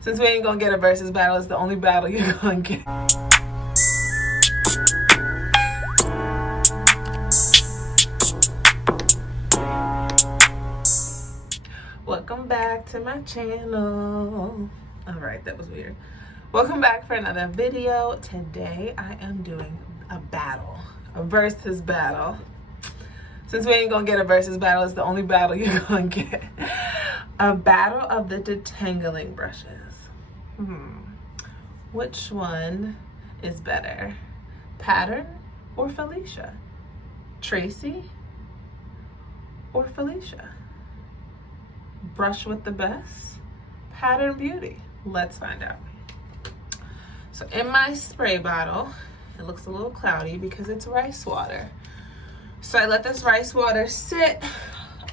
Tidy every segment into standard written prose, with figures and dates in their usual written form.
Since we ain't gonna get a versus battle, it's the only battle you're gonna get. Welcome back to my channel. All right, that was weird. Welcome back for another video. Today I am doing a battle, a versus battle. Since we ain't gonna get a versus battle, it's the only battle you're gonna get. A battle of the detangling brushes. Which one is better? Pattern or Felicia? Tracy or Felicia? Brush with the best? Pattern Beauty? Let's find out. So in my spray bottle, it looks a little cloudy because it's rice water. So I let this rice water sit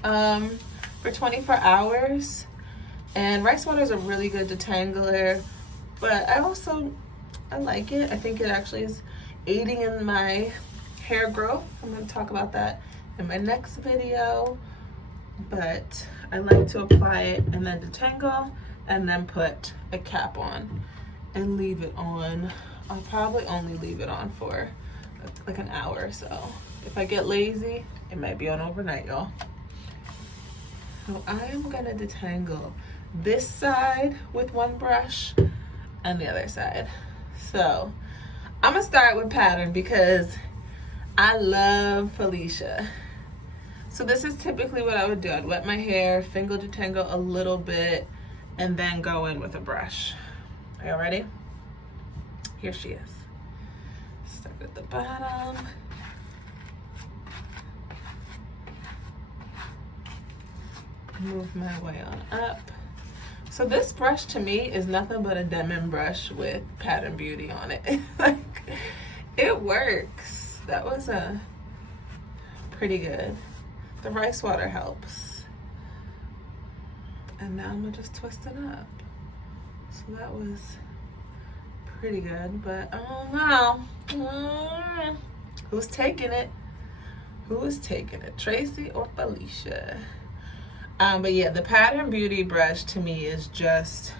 for 24 hours. And rice water is a really good detangler, but I like it. I think it actually is aiding in my hair growth. I'm going to talk about that in my next video. But I like to apply it and then detangle and then put a cap on and leave it on. I'll probably only leave it on for like an hour or so. If I get lazy, it might be on overnight, y'all. So I am gonna detangle this side with one brush and the other side. So I'm gonna start with Pattern because I love Felicia. So this is typically what I would do. I'd wet my hair, finger detangle a little bit, and then go in with a brush. Are you ready? Here she is. Start at the bottom. Move my way on up. So this brush to me is nothing but a Denman brush with Pattern Beauty on it. Like, it works. That was pretty good. The rice water helps. And now I'm gonna just twist it up. So that was pretty good, but oh no. Who's taking it? Who is taking it? Tracy or Felicia? But yeah, the Pattern Beauty brush to me is just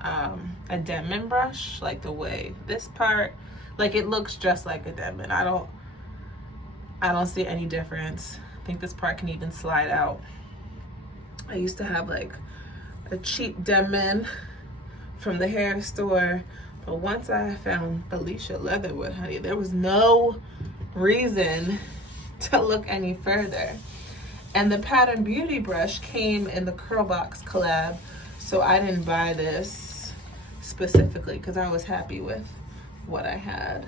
a Denman brush, like the way this part, like it looks just like a Denman. I don't see any difference. I think this part can even slide out. I used to have like a cheap Denman from the hair store, but once I found Felicia Leatherwood, honey, there was no reason to look any further. And the Pattern Beauty brush came in the Curl Box collab, so I didn't buy this specifically because I was happy with what I had.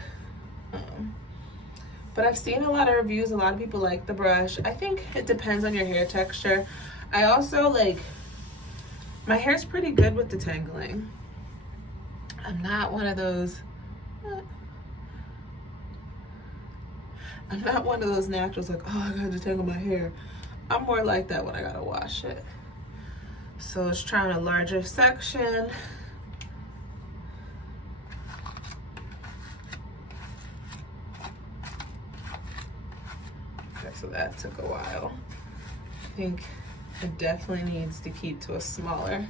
But I've seen a lot of reviews. A lot of people like the brush. I think it depends on your hair texture. I also like, my hair's pretty good with detangling. I'm not one of those naturals like, oh, I gotta detangle my hair. I'm more like that when I gotta wash it. So it's trying a larger section. Okay, so that took a while. I think it definitely needs to keep to a smaller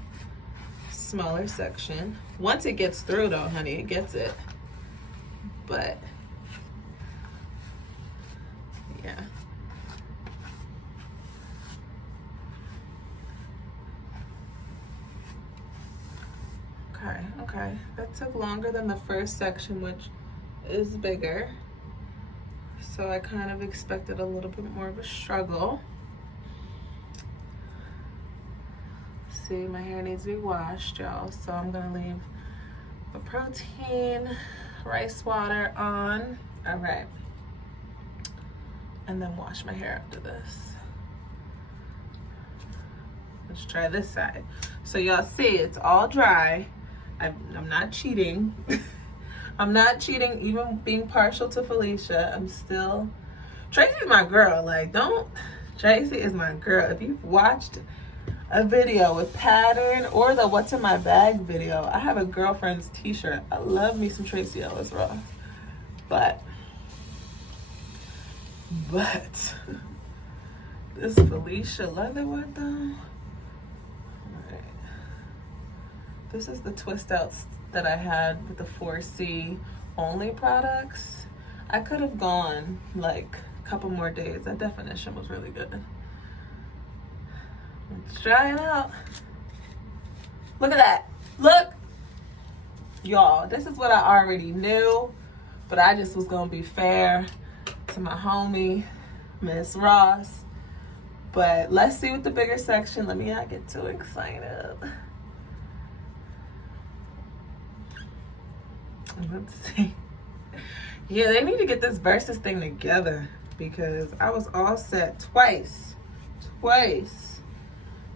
section. Once it gets through though, honey, it gets it. But yeah. Okay, that took longer than the first section, which is bigger. So I kind of expected a little bit more of a struggle. See, my hair needs to be washed, y'all. So I'm gonna leave the protein rice water on. All right. And then wash my hair after this. Let's try this side. So y'all see, it's all dry. I'm not cheating. I'm not cheating, even being partial to Felicia. I'm still, Tracy's my girl. Like, Tracy is my girl. If you've watched a video with Pattern or the What's in My Bag video, I have a girlfriend's t-shirt. I love me some Tracy Ellis Ross. But this Felicia Leatherwood though, This is the twist outs that I had with the 4C only products. I could have gone like a couple more days. That definition was really good. Let's try it out. Look at that. Look. Y'all, this is what I already knew, but I just was gonna be fair to my homie, Miss Ross. But let's see what the bigger section. Let me not get too excited. Let's see. Yeah, they need to get this Versus thing together because I was all set twice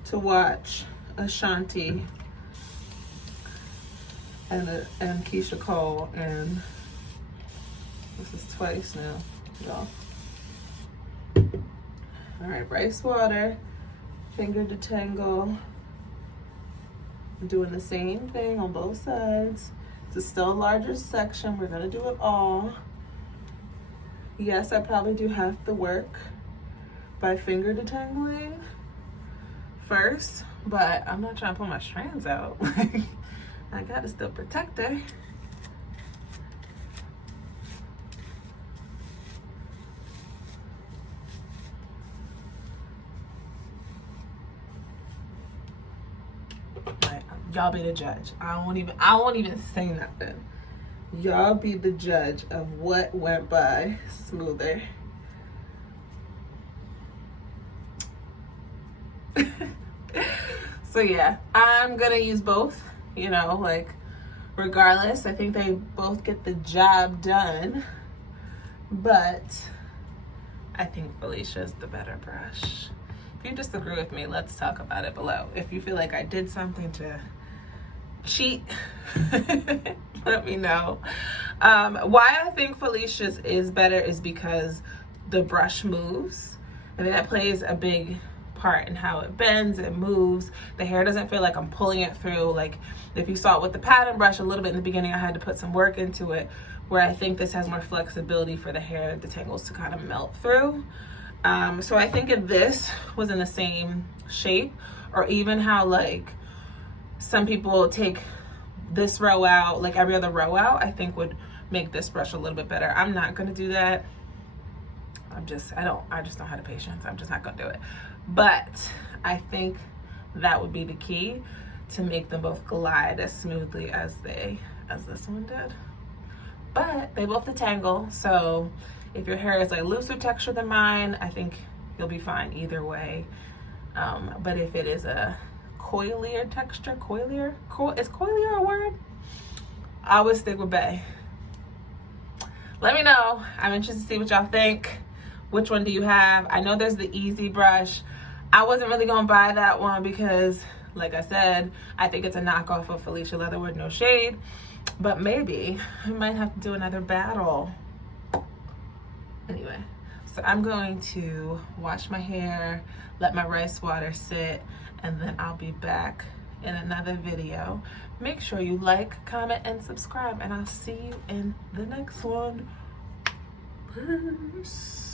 to watch Ashanti and Keisha Cole, and this is twice now, y'all. All right, rice water, finger detangle. I'm doing the same thing on both sides. It's still a larger section. We're gonna do it all. Yes, I probably do have to work by finger detangling first, but I'm not trying to pull my strands out. I gotta still protect her. Y'all be the judge. I won't even say nothing. Y'all be the judge of what went by smoother. So yeah, I'm gonna use both, you know, like regardless. I think they both get the job done, but I think Felicia's the better brush. If you disagree with me, let's talk about it below. If you feel like I did something to cheat, let me know. Why I think Felicia's is better is because the brush moves. I think that plays a big part in how it bends, it moves. The hair doesn't feel like I'm pulling it through. Like if you saw it with the pattern brush a little bit in the beginning, I had to put some work into it, where I think this has more flexibility for the hair detangles to kind of melt through. So I think if this was in the same shape, or even how like some people take this row out, like every other row out, I think would make this brush a little bit better. I'm not gonna do that. I just don't have the patience. I'm just not gonna do it. But I think that would be the key to make them both glide as smoothly as this one did. But they both detangle, so if your hair is like looser texture than mine, I think you'll be fine either way. But if it is a coilier texture, is coilier a word? I would stick with Bay. Let me know. I'm interested to see what y'all think. Which one do you have? I know there's the easy brush. I wasn't really gonna buy that one because, like I said, I think it's a knockoff of Felicia Leatherwood, no shade. But maybe I might have to do another battle. Anyway, so I'm going to wash my hair, let my rice water sit, and then I'll be back in another video. Make sure you like, comment, and subscribe, and I'll see you in the next one. Peace.